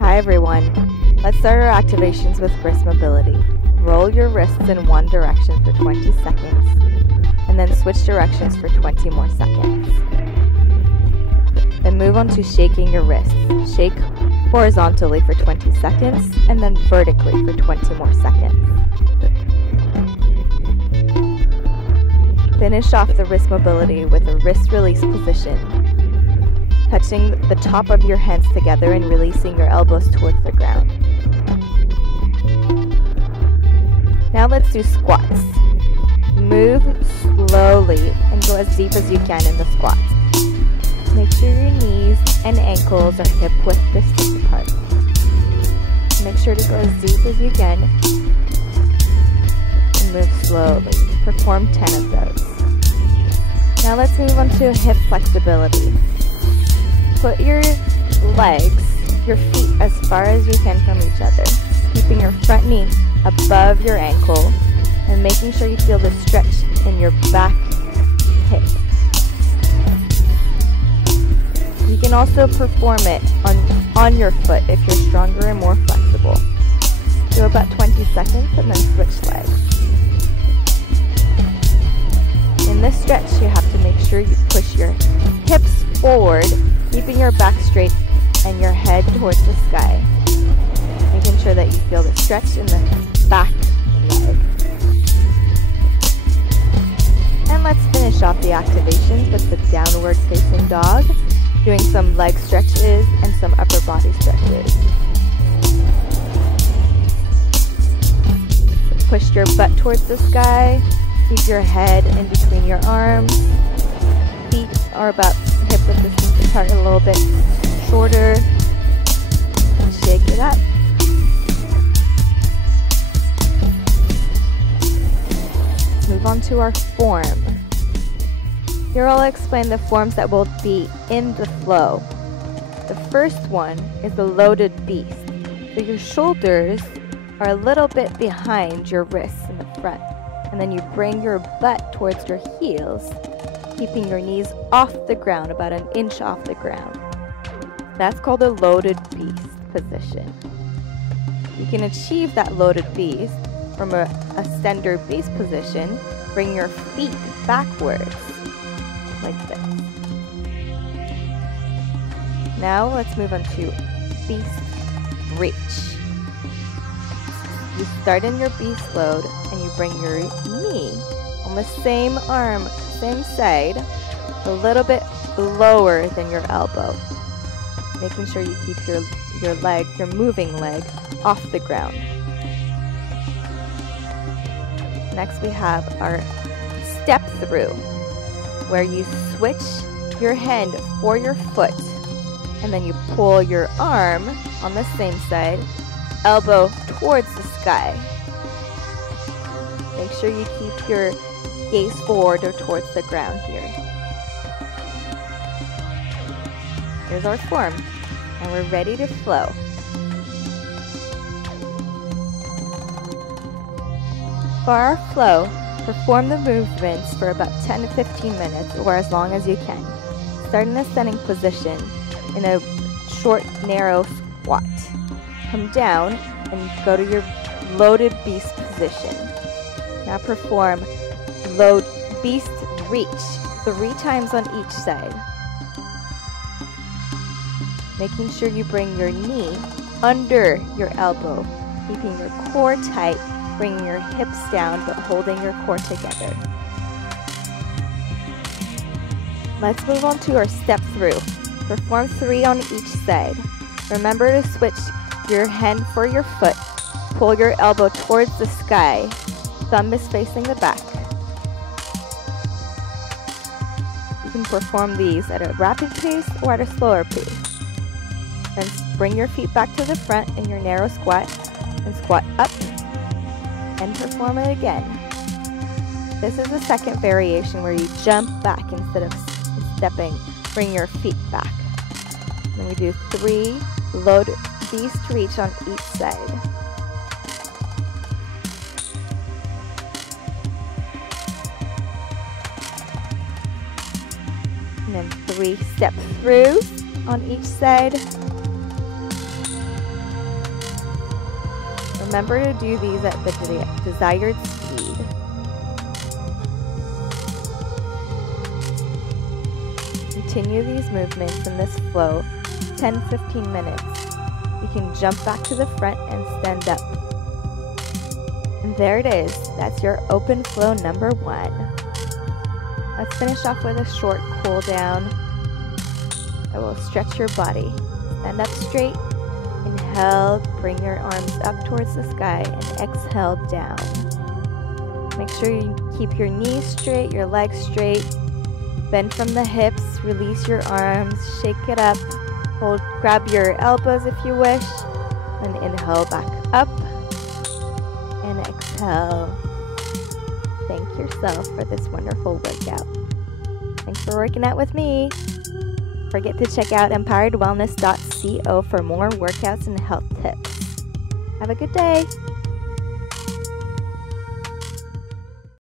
Hi everyone, let's start our activations with wrist mobility. Roll your wrists in one direction for 20 seconds, and then switch directions for 20 more seconds. Then move on to shaking your wrists. Shake horizontally for 20 seconds, and then vertically for 20 more seconds. Finish off the wrist mobility with a wrist release position, touching the top of your hands together and releasing your elbows towards the ground. Now let's do squats. Move slowly and go as deep as you can in the squats. Make sure your knees and ankles are hip-width distance apart. Make sure to go as deep as you can and move slowly. Perform 10 of those. Now let's move on to hip flexibility. Put your legs, your feet as far as you can from each other, keeping your front knee above your ankle and making sure you feel the stretch in your back hip. You can also perform it on your foot if you're stronger and more flexible. Do about 20 seconds and then switch legs. In this stretch, you have to make sure you push your hips forward, keeping your back straight and your head towards the sky. Making sure that you feel the stretch in the back leg. And let's finish off the activations with the downward facing dog, doing some leg stretches and some upper body stretches. Push your butt towards the sky, keep your head in between your arms, feet are about hip-width distance apart, a little bit shorter, and shake it up. Move on to our form. Here I'll explain the forms that will be in the flow. The first one is the loaded beast. So your shoulders are a little bit behind your wrists in the front, and then you bring your butt towards your heels, keeping your knees off the ground, about an inch off the ground. That's called a loaded beast position. You can achieve that loaded beast from a standard beast position. Bring your feet backwards, like this. Now let's move on to beast reach. You start in your beast load and you bring your knee on the same arm, same side, a little bit lower than your elbow, making sure you keep your leg, your moving leg, off the ground. Next we have our step through, where you switch your hand for your foot, and then you pull your arm on the same side, elbow towards the sky. Make sure you keep your gaze forward or towards the ground here. Here's our form, and we're ready to flow. For our flow, perform the movements for about 10 to 15 minutes or as long as you can. Start in a standing position in a short, narrow squat. Come down and go to your loaded beast position. Now perform load beast reach 3 times on each side. Making sure you bring your knee under your elbow, keeping your core tight, bringing your hips down but holding your core together. Let's move on to our step through. Perform 3 on each side. Remember to switch your hand for your foot. Pull your elbow towards the sky. Thumb is facing the back. You can perform these at a rapid pace or at a slower pace. Then bring your feet back to the front in your narrow squat and squat up and perform it again. This is the second variation where you jump back instead of stepping. Bring your feet back. Then we do 3 load beast reach on each side. then 3 step through on each side. Remember to do these at the desired speed. Continue these movements in this flow 10-15 minutes. You can jump back to the front and stand up. And there it is. That's your open flow number 1. Let's finish off with a short cool down. I will stretch your body. Stand up straight. Inhale, bring your arms up towards the sky, and exhale down. Make sure you keep your knees straight, your legs straight. Bend from the hips, release your arms, shake it up. Hold, grab your elbows if you wish, and inhale back up, and exhale. Thank yourself for this wonderful workout. Thanks for working out with me. Don't forget to check out empoweredwellness.co for more workouts and health tips. Have a good day.